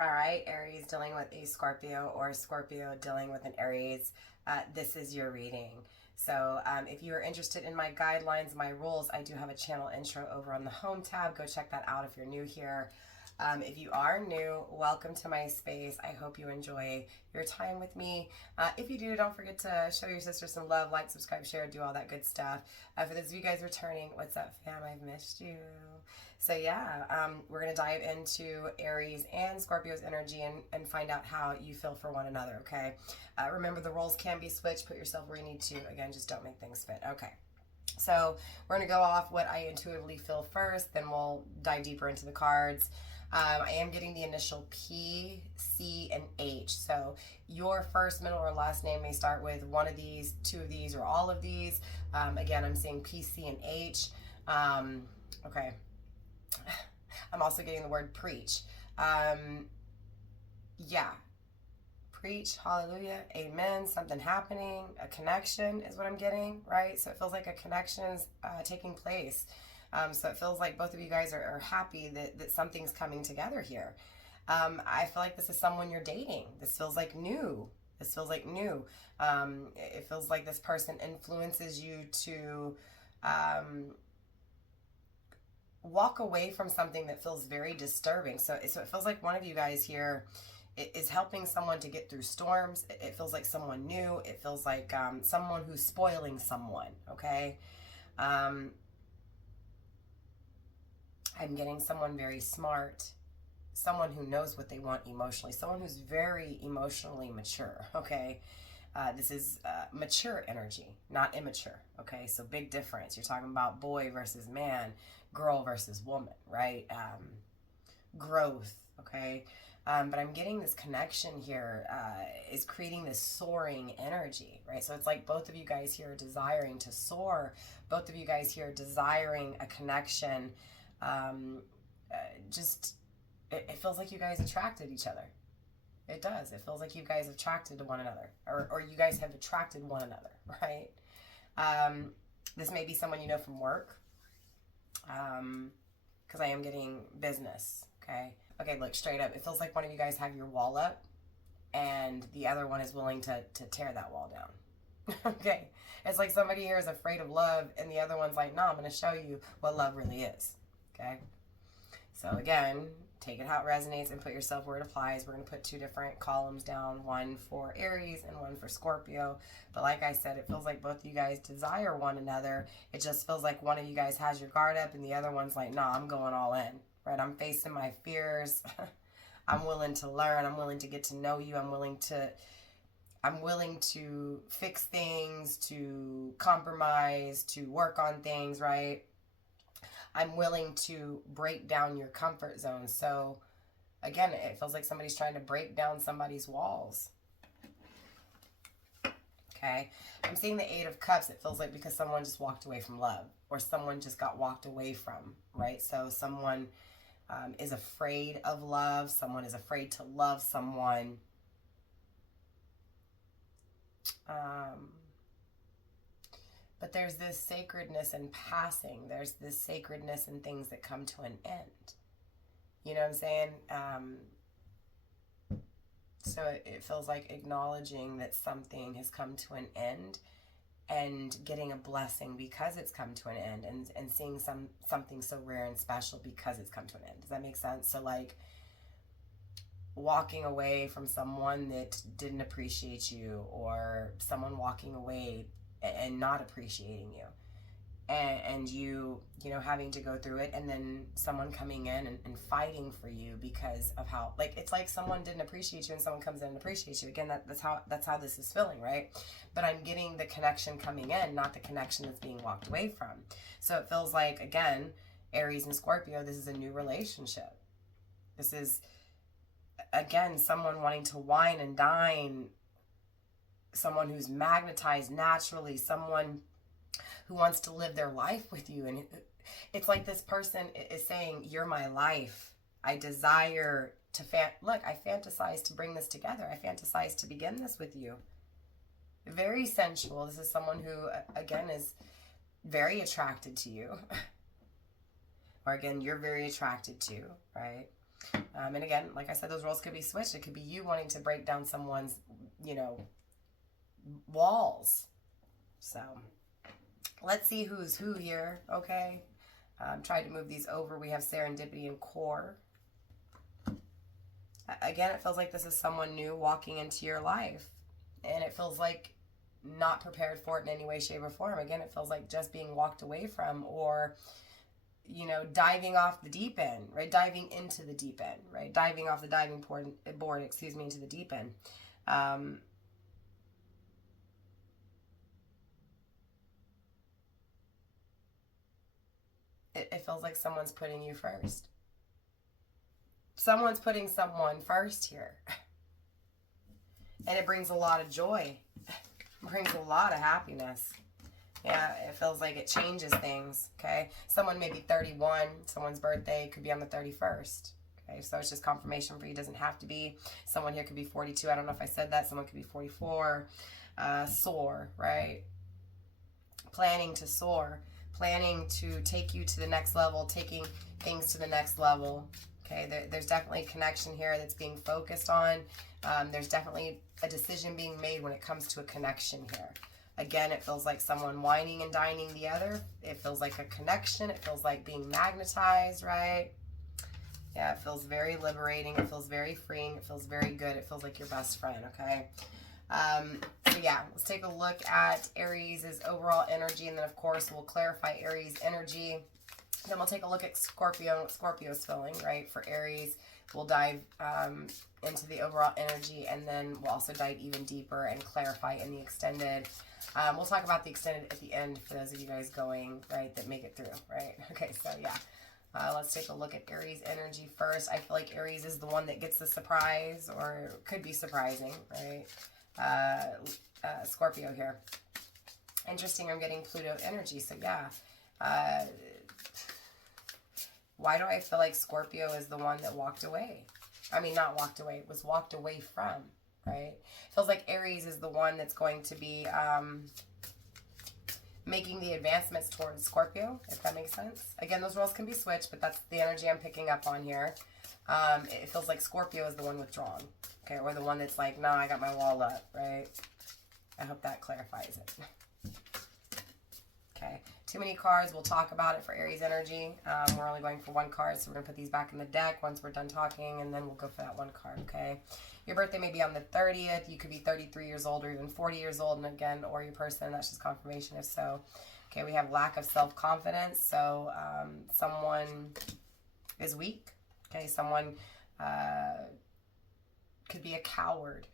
All right, Aries dealing with a Scorpio or Scorpio dealing with an Aries, this is your reading. So if you are interested in my guidelines, my rules, I do have a channel intro over on the home tab. Go check that out if you're new here. If you are new, welcome to my space. I hope you enjoy your time with me. If you do, don't forget to show your sister some love, like, subscribe, share, do all that good stuff. For those of you guys returning, what's up, fam? I've missed you. So yeah, we're going to dive into Aries and Scorpio's energy and find out how you feel for one another, okay? Remember, the roles can be switched. Put yourself where you need to. Again, just don't make things fit. Okay. So we're going to go off what I intuitively feel first, then we'll dive deeper into the cards. I am getting the initial P, C, and H. So your first, middle, or last name may start with one of these, two of these, or all of these. Again, I'm seeing P, C, and H. Okay. I'm also getting the word preach. Yeah. Preach, hallelujah, amen, something happening, a connection is what I'm getting, right? So it feels like a connection is taking place. So it feels like both of you guys are happy that something's coming together here. I feel like this is someone you're dating. This feels like new. This feels like new. It feels like this person influences you to walk away from something that feels very disturbing. So it feels like one of you guys here is helping someone to get through storms. It feels like someone new. It feels like someone who's spoiling someone, okay? I'm getting someone very smart, someone who knows what they want emotionally, someone who's very emotionally mature, okay? This is mature energy, not immature, okay? So big difference. You're talking about boy versus man, girl versus woman, right? Growth, okay? But I'm getting this connection here is creating this soaring energy, right? So it's like both of you guys here are desiring to soar. Both of you guys here are desiring a connection. It feels like you guys attracted each other. It does. It feels like you guys have attracted to one another, or you guys have attracted one another, right? This may be someone you know from work, because I am getting business, okay? Okay, look, straight up, it feels like one of you guys have your wall up, and the other one is willing to tear that wall down. Okay, it's like somebody here is afraid of love, and the other one's like, no, I'm going to show you what love really is, okay? So again, take it how it resonates and put yourself where it applies. We're going to put two different columns down, one for Aries and one for Scorpio. But like I said, it feels like both of you guys desire one another. It just feels like one of you guys has your guard up and the other one's like, nah, I'm going all in, right? I'm facing my fears. I'm willing to learn. I'm willing to get to know you. I'm willing to fix things, to compromise, to work on things, right? I'm willing to break down your comfort zone. So again, it feels like somebody's trying to break down somebody's walls. Okay. I'm seeing the Eight of Cups. It feels like because someone just walked away from love, or someone just got walked away from, right? So someone is afraid of love. Someone is afraid to love someone. But there's this sacredness in passing. There's this sacredness in things that come to an end. You know what I'm saying? So it feels like acknowledging that something has come to an end and getting a blessing because it's come to an end, and seeing something so rare and special because it's come to an end. Does that make sense? So like walking away from someone that didn't appreciate you, or someone walking away and not appreciating you, and you know, having to go through it, and then someone coming in and fighting for you because of how, like, it's like someone didn't appreciate you and someone comes in and appreciates you. Again, that's how this is feeling, right? But I'm getting the connection coming in, not the connection that's being walked away from. So it feels like, again, Aries and Scorpio, this is a new relationship. This is, again, someone wanting to wine and dine, someone who's magnetized naturally, someone who wants to live their life with you. And it's like this person is saying, you're my life. I desire to look, I fantasize to bring this together. I fantasize to begin this with you. Very sensual. This is someone who, again, is very attracted to you. Or again, you're very attracted to, right? And again, like I said, those roles could be switched. It could be you wanting to break down someone's, walls. So let's see who's who here, okay? Tried to move these over. We have serendipity and core. Again, it feels like this is someone new walking into your life. And it feels like not prepared for it in any way, shape, or form. Again, it feels like just being walked away from, or diving off the deep end, right? Diving into the deep end, right? Diving off the diving board, into the deep end. It feels like someone's putting you first. Someone's putting someone first here. And it brings a lot of joy. It brings a lot of happiness. Yeah, it feels like it changes things, okay? Someone may be 31. Someone's birthday could be on the 31st. Okay, so it's just confirmation for you. It doesn't have to be. Someone here could be 42. I don't know if I said that. Someone could be 44. Soar, right? Planning to soar. Planning to take you to the next level. Taking things to the next level. Okay, there's definitely a connection here that's being focused on. There's definitely a decision being made when it comes to a connection here. Again, it feels like someone whining and dining the other. It feels like a connection. It feels like being magnetized, right? Yeah, it feels very liberating. It feels very freeing. It feels very good. It feels like your best friend, okay? So yeah, let's take a look at Aries' overall energy, and then of course we'll clarify Aries energy. Then we'll take a look at Scorpio, what Scorpio's feeling, right? For Aries, we'll dive into the overall energy, and then we'll also dive even deeper and clarify in the extended. We'll talk about the extended at the end for those of you guys going, right, that make it through, right? Okay, so yeah. Let's take a look at Aries energy first. I feel like Aries is the one that gets the surprise, or could be surprising, right? Scorpio here. Interesting, I'm getting Pluto energy, so yeah. Why do I feel like Scorpio is the one that walked away? I mean, not walked away, was walked away from, right? Feels like Aries is the one that's going to be making the advancements towards Scorpio, if that makes sense. Again, those roles can be switched, but that's the energy I'm picking up on here. It feels like Scorpio is the one withdrawn, okay? Or the one that's like, no, I got my wall up, right? I hope that clarifies it. Okay, too many cards. We'll talk about it for Aries energy. We're only going for one card, so we're going to put these back in the deck once we're done talking, and then we'll go for that one card, okay? Your birthday may be on the 30th. You could be 33 years old or even 40 years old, and again, or your person. That's just confirmation if so. Okay, we have lack of self-confidence, so someone is weak. Okay, someone could be a coward.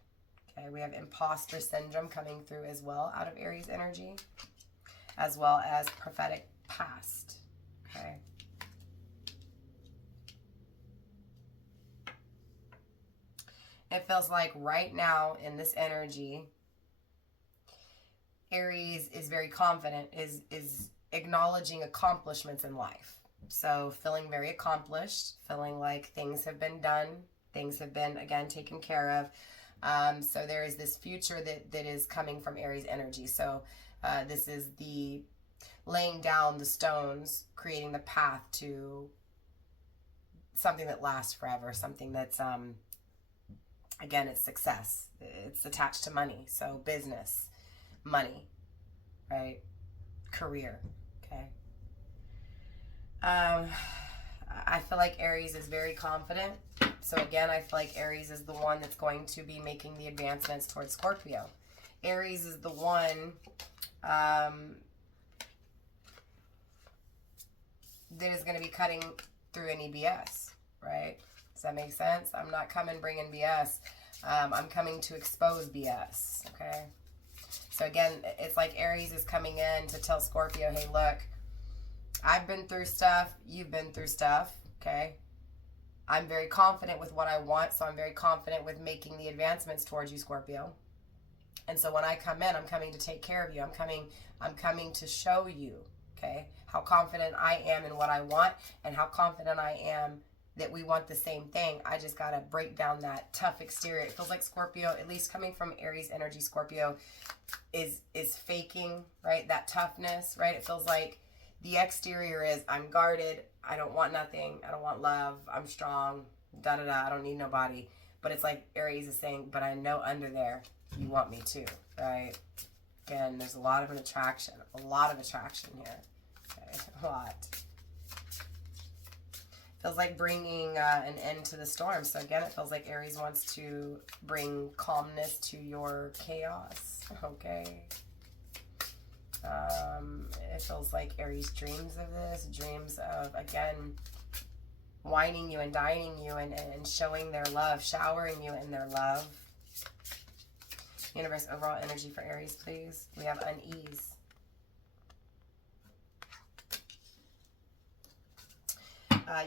Okay, we have imposter syndrome coming through as well out of Aries energy, as well as prophetic past, okay? It feels like right now in this energy, Aries is very confident, is acknowledging accomplishments in life. So feeling very accomplished, feeling like things have been done, things have been, again, taken care of. So there is this future that is coming from Aries energy. So this is the laying down the stones, creating the path to something that lasts forever, something that's, again, it's success. It's attached to money. So business, money, right? Career, okay? I feel like Aries is very confident. So again, I feel like Aries is the one that's going to be making the advancements towards Scorpio. Aries is the one that is going to be cutting through any BS, right? Does that make sense? I'm not coming bringing BS. I'm coming to expose BS, okay? So again, it's like Aries is coming in to tell Scorpio, hey, look, I've been through stuff. You've been through stuff, okay? I'm very confident with what I want, so I'm very confident with making the advancements towards you, Scorpio. And so when I come in, I'm coming to take care of you. I'm coming to show you, okay, how confident I am in what I want and how confident I am that we want the same thing. I just got to break down that tough exterior. It feels like Scorpio, at least coming from Aries energy, Scorpio is faking, right? That toughness, right? It feels like the exterior is, I'm guarded. I don't want nothing. I don't want love. I'm strong. I don't need nobody. But it's like Aries is saying, but I know under there you want me too, right? Again, there's a lot of attraction here. Okay, a lot. Feels like bringing an end to the storm. So again, it feels like Aries wants to bring calmness to your chaos. Okay. It feels like Aries dreams of this, dreams of, again, wining you and dining you and showing their love, showering you in their love. Universe, overall energy for Aries, please. We have unease.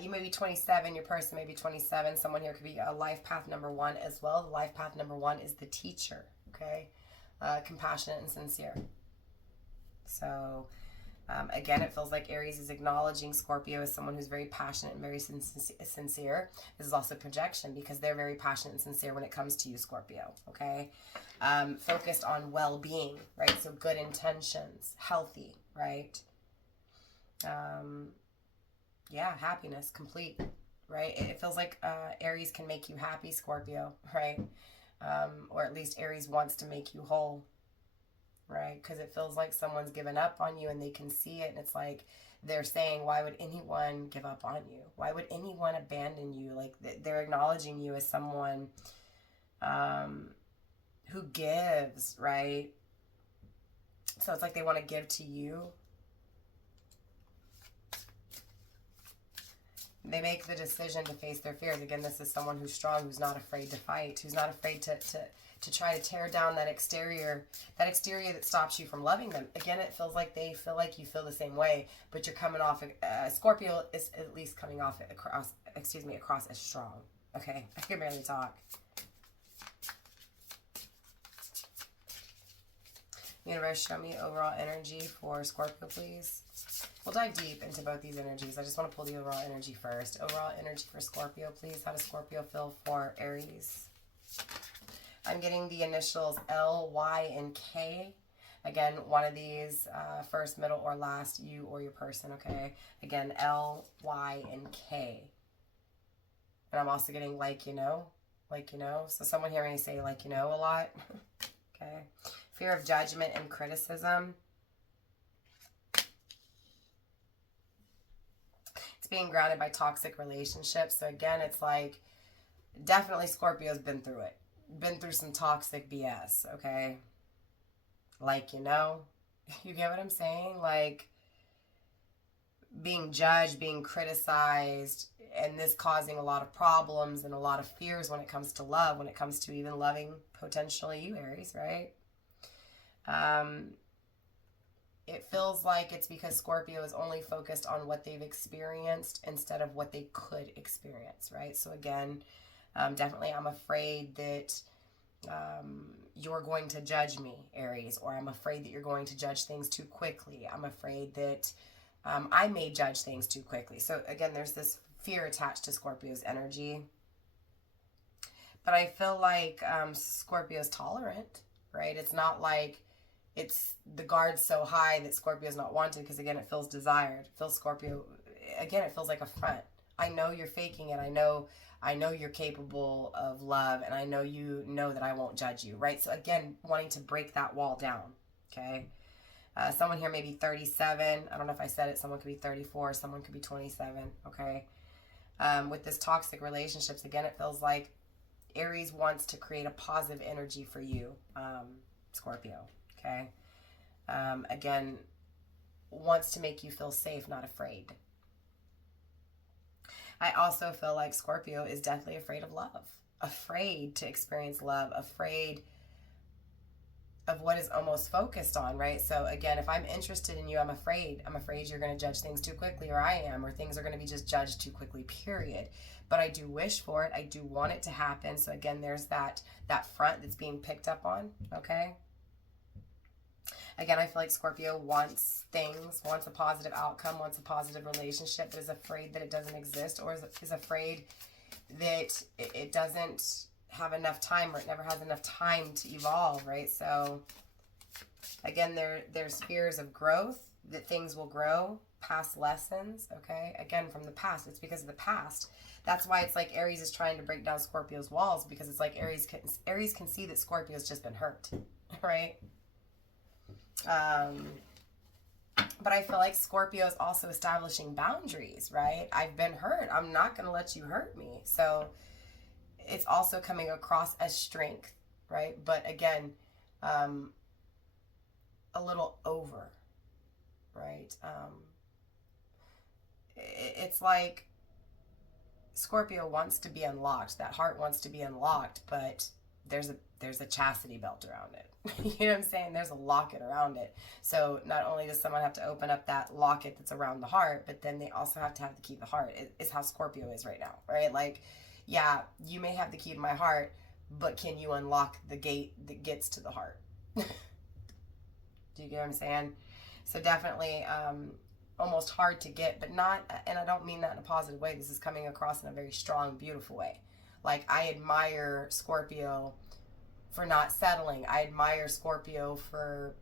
You may be 27, your person may be 27. Someone here could be a life path number 1 as well. The life path number 1 is the teacher, okay? Compassionate and sincere. So, again, it feels like Aries is acknowledging Scorpio as someone who's very passionate and very sincere. This is also projection because they're very passionate and sincere when it comes to you, Scorpio, okay? Focused on well-being, right? So good intentions, healthy, right? Yeah, happiness, complete, right? It feels like Aries can make you happy, Scorpio, right? Or at least Aries wants to make you whole, right? Because it feels like someone's given up on you and they can see it. And it's like they're saying, why would anyone give up on you? Why would anyone abandon you? Like they're acknowledging you as someone who gives, right? So it's like they want to give to you. They make the decision to face their fears. Again, this is someone who's strong, who's not afraid to fight, who's not afraid to try to tear down that exterior that stops you from loving them. Again, it feels like they feel like you feel the same way, but you're coming off, Scorpio is at least coming off across as strong. Okay, I can barely talk. Universe, show me overall energy for Scorpio, please. We'll dive deep into both these energies. I just want to pull the overall energy first. Overall energy for Scorpio, please. How does Scorpio feel for Aries? I'm getting the initials L, Y, and K. Again, one of these, first, middle, or last, you or your person, okay? Again, L, Y, and K. And I'm also getting like you know. So someone here may say like you know a lot. Okay. Fear of judgment and criticism. Being grounded by toxic relationships. So again, it's like definitely Scorpio's been through it. Been through some toxic BS, okay? Like, you know, you get what I'm saying? Like being judged, being criticized, and this causing a lot of problems and a lot of fears when it comes to love, when it comes to even loving potentially you, Aries, right? It feels like it's because Scorpio is only focused on what they've experienced instead of what they could experience, right? So again, definitely I'm afraid that you're going to judge me, Aries, or I'm afraid that you're going to judge things too quickly. I'm afraid that I may judge things too quickly. So again, there's this fear attached to Scorpio's energy. But I feel like Scorpio's tolerant, right? It's not like it's the guard's so high that Scorpio's not wanted, because again, it feels desired. It feels Scorpio, again, it feels like a front. I know you're faking it. I know you're capable of love, and I know you know that I won't judge you, right? So again, wanting to break that wall down, okay? Someone here may be 37. I don't know if I said it. Someone could be 34. Someone could be 27, okay? With this toxic relationships, again, it feels like Aries wants to create a positive energy for you, Scorpio. Okay. Again, wants to make you feel safe, not afraid. I also feel like Scorpio is deathly afraid of love, afraid to experience love, afraid of what is almost focused on, right? So again, if I'm interested in you, I'm afraid you're going to judge things too quickly, or I am, or things are going to be just judged too quickly, period. But I do wish for it. I do want it to happen. So again, there's that front that's being picked up on, okay? Again, I feel like Scorpio wants things, wants a positive outcome, wants a positive relationship, but is afraid that it doesn't exist, or is afraid that it doesn't have enough time, or it never has enough time to evolve, right? So again, there's fears of growth, that things will grow, past lessons, okay? Again, from the past. It's because of the past. That's why it's like Aries is trying to break down Scorpio's walls, because it's like Aries can see that Scorpio's just been hurt, right? But I feel like Scorpio is also establishing boundaries, right? I've been hurt. I'm not going to let you hurt me. So it's also coming across as strength, right? But again, a little over, right? It's like Scorpio wants to be unlocked. That heart wants to be unlocked, but there's a chastity belt around it. You know what I'm saying? There's a locket around it. So not only does someone have to open up that locket that's around the heart, but then they also have to have the key to the heart. It's how Scorpio is right now, right? Like, yeah, you may have the key to my heart, but can you unlock the gate that gets to the heart? Do you get what I'm saying? So definitely almost hard to get, but not, and I don't mean that in a positive way. This is coming across in a very strong, beautiful way. Like, I admire Scorpio for not settling. I admire Scorpio for,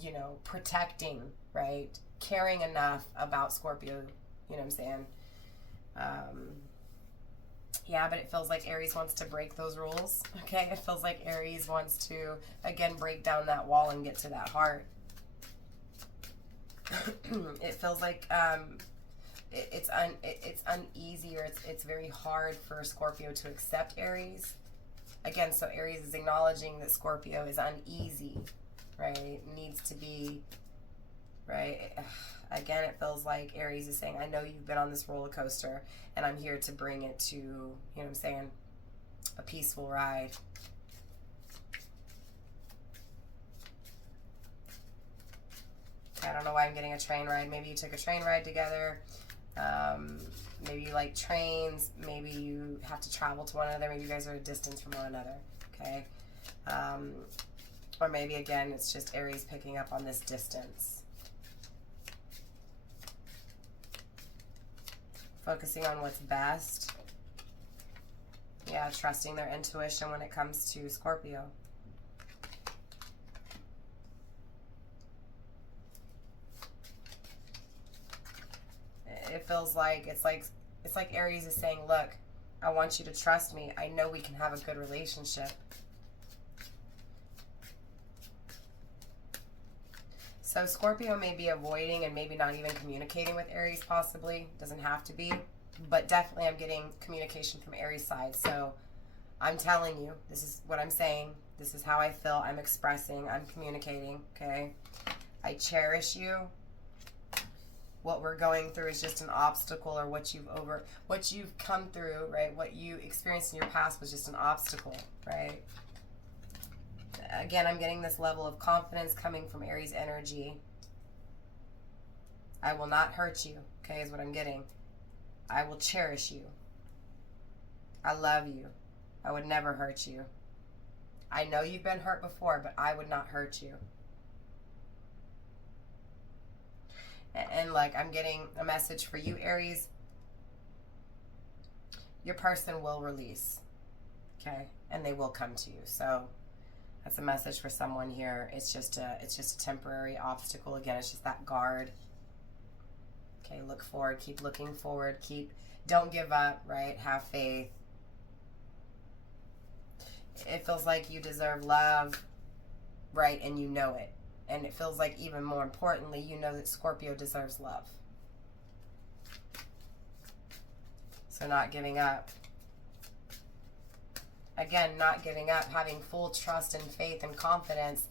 you know, protecting, right? Caring enough about Scorpio, you know what I'm saying? Yeah, but it feels like Aries wants to break those rules, okay? It feels like Aries wants to, again, break down that wall and get to that heart. It feels like it's uneasy, or it's very hard for Scorpio to accept Aries. Again, so Aries is acknowledging that Scorpio is uneasy, right? Needs to be, right? Again, it feels like Aries is saying, I know you've been on this roller coaster, and I'm here to bring it to, you know what I'm saying, a peaceful ride. I don't know why I'm getting a train ride. Maybe you took a train ride together. Maybe you like trains. Maybe you have to travel to one another. Maybe you guys are a distance from one another. Okay. Or maybe, again, it's just Aries picking up on this distance. Focusing on what's best. Yeah, trusting their intuition when it comes to Scorpio. It feels like it's like Aries is saying, look, I want you to trust me. I know we can have a good relationship. So Scorpio may be avoiding and maybe not even communicating with Aries, possibly. Doesn't have to be. But definitely I'm getting communication from Aries' side. So I'm telling you, this is what I'm saying. This is how I feel. I'm expressing. I'm communicating, okay? I cherish you. What we're going through is just an obstacle, or what you've come through, right? What you experienced in your past was just an obstacle, right? Again, I'm getting this level of confidence coming from Aries energy. I will not hurt you, okay, is what I'm getting. I will cherish you. I love you. I would never hurt you. I know you've been hurt before, but I would not hurt you. And like, I'm getting a message for you, Aries. Your person will release, okay? And they will come to you. So that's a message for someone here. It's just a temporary obstacle. Again, it's just that guard. Okay, look forward. Keep looking forward. Don't give up, right? Have faith. It feels like you deserve love, right? And you know it. And it feels like, even more importantly, you know that Scorpio deserves love. So not giving up. Again, not giving up, having full trust and faith and confidence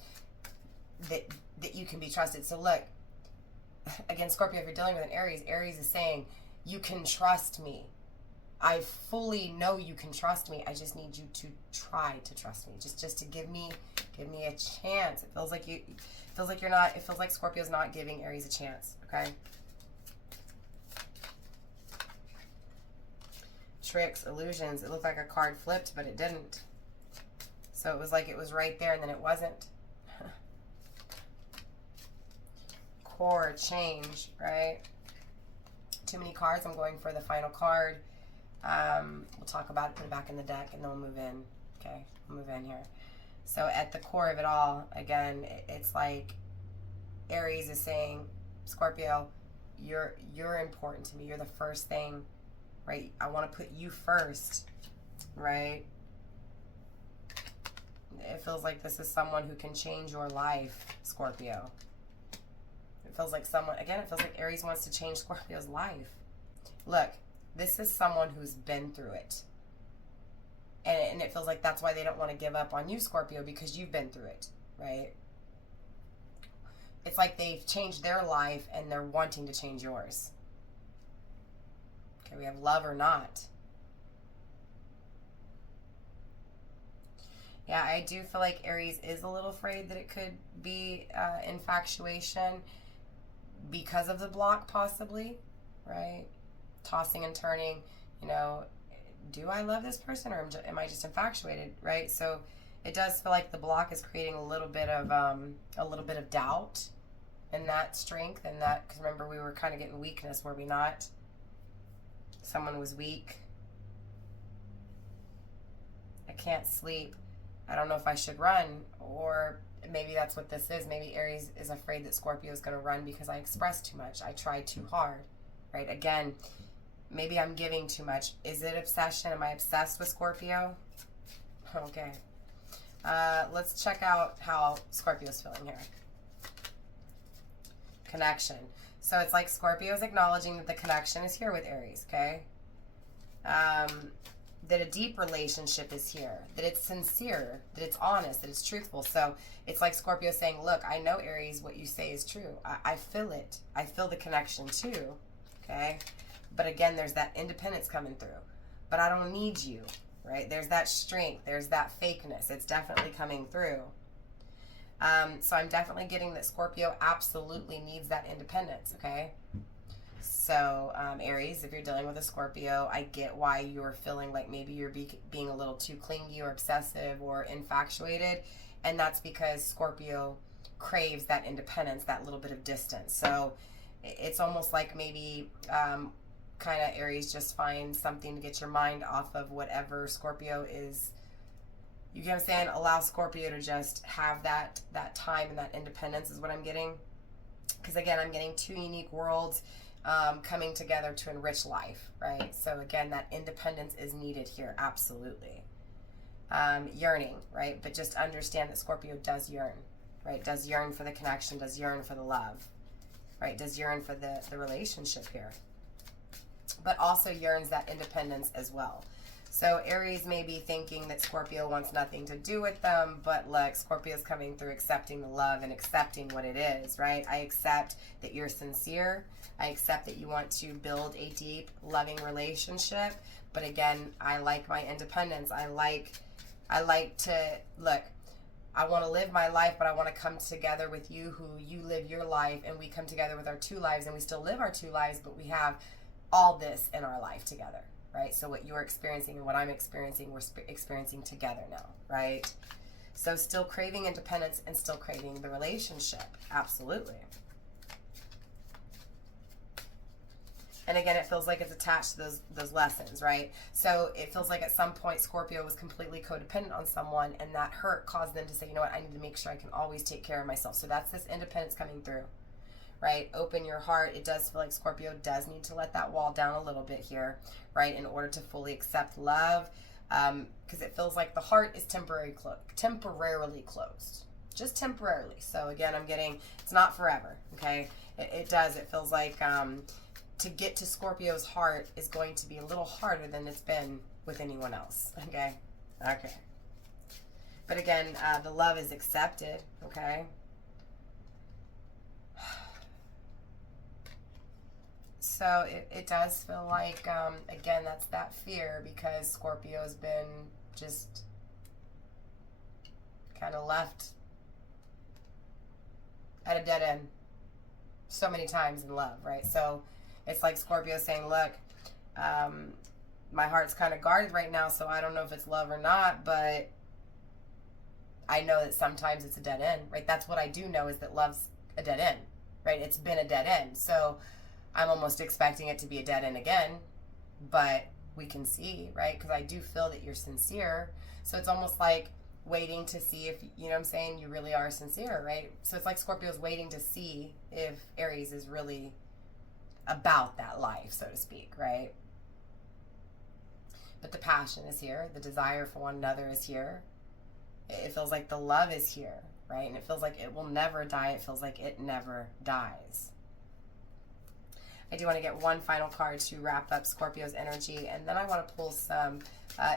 that you can be trusted. So look, again, Scorpio, if you're dealing with an Aries, Aries is saying, you can trust me. I fully know you can trust me. I just need you to try to trust me. Just to give me a chance. It feels like Scorpio's not giving Aries a chance, okay? Tricks, illusions. It looked like a card flipped, but it didn't. So it was like it was right there and then it wasn't. Core, change, right? Too many cards. I'm going for the final card. We'll talk about it, put it back in the deck, and then we'll move in. Okay, we'll move in here. So at the core of it all, again, it's like Aries is saying, Scorpio, you're important to me. You're the first thing, right? I want to put you first, right? It feels like this is someone who can change your life, Scorpio. It feels like someone, again, it feels like Aries wants to change Scorpio's life. Look, this is someone who's been through it. And it feels like that's why they don't want to give up on you, Scorpio, because you've been through it, right? It's like they've changed their life and they're wanting to change yours. Okay, we have love or not. Yeah, I do feel like Aries is a little afraid that it could be infatuation because of the block, possibly, right? Tossing and turning, you know, do I love this person or am I just infatuated, right? So it does feel like the block is creating a little bit of doubt in that strength and that, because remember we were kind of getting weakness, were we not? Someone was weak. I can't sleep. I don't know if I should run, or maybe that's what this is. Maybe Aries is afraid that Scorpio is going to run because I express too much. I try too hard, right? Again, maybe I'm giving too much. Is it obsession? Am I obsessed with Scorpio? Okay. Let's check out how Scorpio's feeling here. Connection. So it's like Scorpio is acknowledging that the connection is here with Aries, okay? That a deep relationship is here, that it's sincere, that it's honest, that it's truthful. So it's like Scorpio saying, look, I know, Aries, what you say is true. I feel it. I feel the connection too, okay? But again, there's that independence coming through. But I don't need you, right? There's that strength. There's that fakeness. It's definitely coming through. So I'm definitely getting that Scorpio absolutely needs that independence, okay? So, Aries, if you're dealing with a Scorpio, I get why you're feeling like maybe you're being a little too clingy or obsessive or infatuated. And that's because Scorpio craves that independence, that little bit of distance. So it's almost like maybe kind of Aries just find something to get your mind off of whatever Scorpio is. You get what I'm saying? Allow Scorpio to just have that time and that independence is what I'm getting. Because again, I'm getting two unique worlds coming together to enrich life, right? So again, that independence is needed here, absolutely. Yearning, right? But just understand that Scorpio does yearn, right? Does yearn for the connection, does yearn for the love, right? Does yearn for the relationship here. But also yearns that independence as well. So Aries may be thinking that Scorpio wants nothing to do with them, but look, Scorpio's coming through accepting the love and accepting what it is, right? I accept that you're sincere. I accept that you want to build a deep, loving relationship. But again, I like my independence. I like to, look, I want to live my life, but I want to come together with you who you live your life, and we come together with our two lives, and we still live our two lives, but we have all this in our life together. Right? So what you're experiencing and what I'm experiencing, we're experiencing together now, right? So still craving independence and still craving the relationship. Absolutely. And again, it feels like it's attached to those lessons, right? So it feels like at some point Scorpio was completely codependent on someone, and that hurt caused them to say, you know what, I need to make sure I can always take care of myself. So that's this independence coming through. Right? Open your heart. It does feel like Scorpio does need to let that wall down a little bit here, right? In order to fully accept love. Because it feels like the heart is temporarily closed. Just temporarily. So again, I'm getting, it's not forever, okay? It does. It feels like to get to Scorpio's heart is going to be a little harder than it's been with anyone else, okay? Okay. But again, the love is accepted, okay? So it does feel like, again, that's that fear because Scorpio's been just kind of left at a dead end so many times in love, right? So it's like Scorpio saying, look, my heart's kind of guarded right now, so I don't know if it's love or not, but I know that sometimes it's a dead end, right? That's what I do know is that love's a dead end, right? It's been a dead end. So I'm almost expecting it to be a dead end again, but we can see, right? Because I do feel that you're sincere. So it's almost like waiting to see if, you know what I'm saying, you really are sincere, right? So it's like Scorpio's waiting to see if Aries is really about that life, so to speak, right? But the passion is here. The desire for one another is here. It feels like the love is here, right? And it feels like it will never die. It feels like it never dies. I do want to get one final card to wrap up Scorpio's energy, and then I want to pull some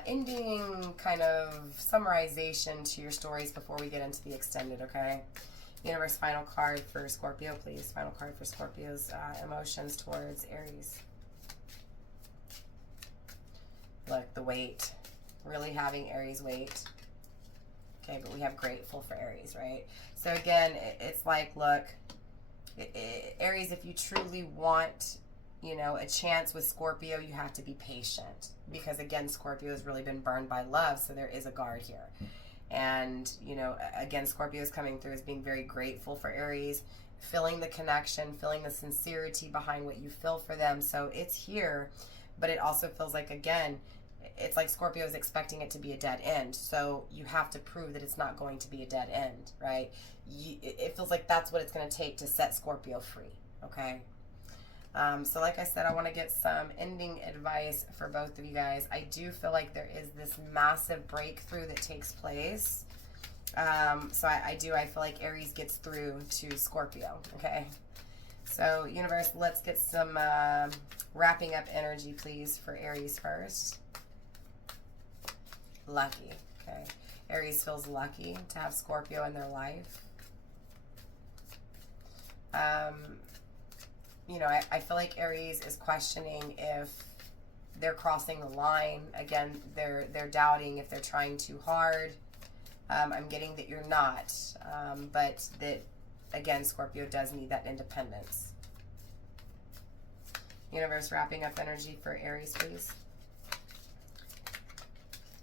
ending kind of summarization to your stories before we get into the extended, okay? Universe, final card for Scorpio, please. Final card for Scorpio's emotions towards Aries. Look, the weight. Really having Aries weight. Okay, but we have grateful for Aries, right? So again, it's like, look, Aries, if you truly want, you know, a chance with Scorpio, you have to be patient. Because again, Scorpio has really been burned by love, so there is a guard here. And, you know, again, Scorpio is coming through as being very grateful for Aries, feeling the connection, feeling the sincerity behind what you feel for them. So it's here, but it also feels like, again, it's like Scorpio is expecting it to be a dead end. So you have to prove that it's not going to be a dead end, right? It feels like that's what it's going to take to set Scorpio free, okay? So like I said, I want to get some ending advice for both of you guys. I do feel like there is this massive breakthrough that takes place. So I feel like Aries gets through to Scorpio, okay? So universe, let's get some wrapping up energy, please, for Aries first. Lucky, okay? Aries feels lucky to have Scorpio in their life. You know, I feel like Aries is questioning if they're crossing the line. Again, they're doubting if they're trying too hard. I'm getting that you're not, but that, again, Scorpio does need that independence. Universe, wrapping up energy for Aries, please.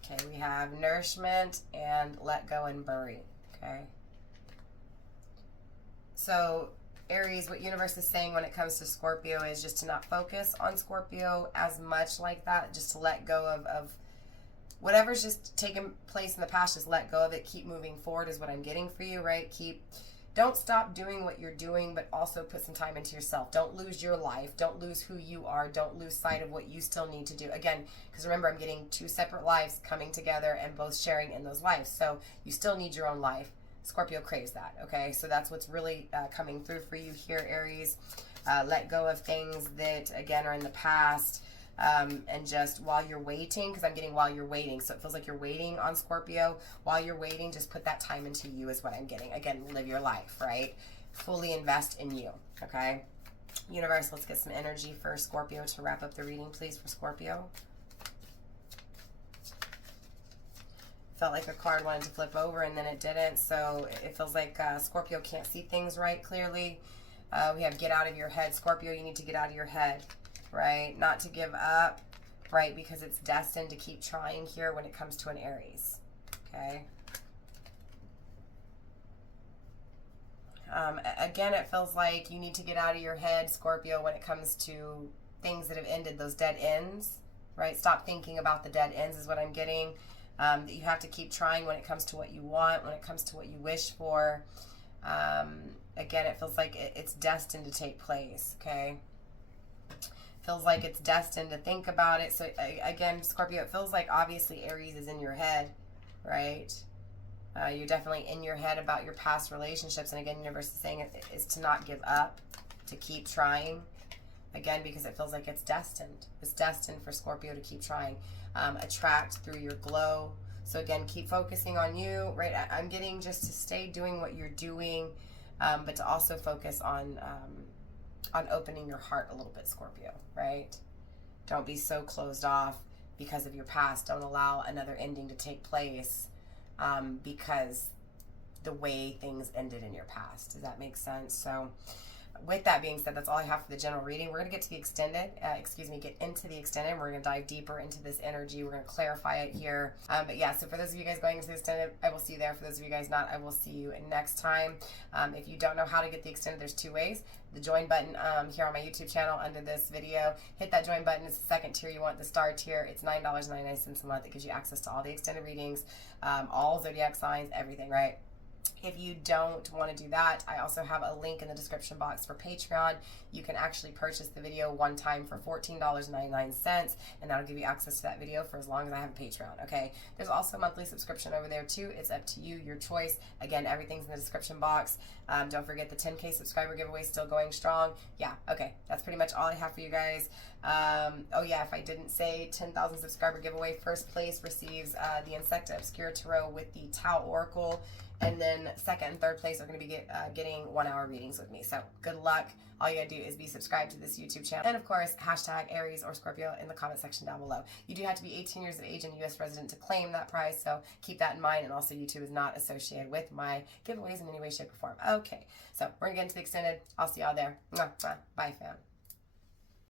Okay, we have nourishment and let go and bury, okay? So Aries, what universe is saying when it comes to Scorpio is just to not focus on Scorpio as much like that, just to let go of whatever's just taken place in the past, just let go of it, keep moving forward is what I'm getting for you, right? Don't stop doing what you're doing, but also put some time into yourself. Don't lose your life. Don't lose who you are. Don't lose sight of what you still need to do. Again, because remember, I'm getting two separate lives coming together and both sharing in those lives. So you still need your own life. Scorpio craves that, okay? So that's what's really coming through for you here, Aries. Let go of things that, again, are in the past. And just while you're waiting, because I'm getting while you're waiting, so it feels like you're waiting on Scorpio. While you're waiting, just put that time into you is what I'm getting. Again, live your life, right? Fully invest in you, okay? Universe, let's get some energy for Scorpio to wrap up the reading, please, for Scorpio. Felt like a card wanted to flip over and then it didn't, so it feels like Scorpio can't see things right clearly. We have get out of your head. Scorpio, you need to get out of your head, right? Not to give up, right? Because it's destined to keep trying here when it comes to an Aries, okay? Again, it feels like you need to get out of your head, Scorpio, when it comes to things that have ended, those dead ends, right? Stop thinking about the dead ends is what I'm getting. That you have to keep trying when it comes to what you want, when it comes to what you wish for. Again, it feels like it's destined to take place, okay? Feels like it's destined to think about it. So again, Scorpio, it feels like obviously Aries is in your head, right? You're definitely in your head about your past relationships. And again, universe is saying is to not give up, to keep trying. Again, because it feels like it's destined. It's destined for Scorpio to keep trying. Attract through your glow. So again, keep focusing on you, right? I'm getting just to stay doing what you're doing, but to also focus on opening your heart a little bit, Scorpio, right? Don't be so closed off because of your past. Don't allow another ending to take place because the way things ended in your past. Does that make sense? So with that being said, that's all I have for the general reading. We're going to get to the extended, get into the extended. We're going to dive deeper into this energy. We're going to clarify it here. But yeah, so for those of you guys going into the extended, I will see you there. For those of you guys not, I will see you next time. If you don't know how to get the extended, there's two ways. The join button here on my YouTube channel under this video. Hit that join button. It's the second tier. You want the star tier. It's $9.99 a month. It gives you access to all the extended readings, all zodiac signs, everything, right? If you don't want to do that, I also have a link in the description box for Patreon. You can actually purchase the video one time for $14.99, and that'll give you access to that video for as long as I have a Patreon, okay? There's also a monthly subscription over there too. It's up to you, your choice. Again, everything's in the description box. Don't forget the 10K subscriber giveaway is still going strong. Yeah, okay, that's pretty much all I have for you guys. Oh yeah, if I didn't say, 10,000 subscriber giveaway, first place receives the Insecta Obscura Tarot with the Tau Oracle. And then second and third place are going to be getting 1 hour readings with me. So good luck. All you got to do is be subscribed to this YouTube channel. And of course, hashtag Aries or Scorpio in the comment section down below. You do have to be 18 years of age and a U.S. resident to claim that prize. So keep that in mind. And also YouTube is not associated with my giveaways in any way, shape, or form. Okay, so we're going to get into the extended. I'll see y'all there. Bye, fam.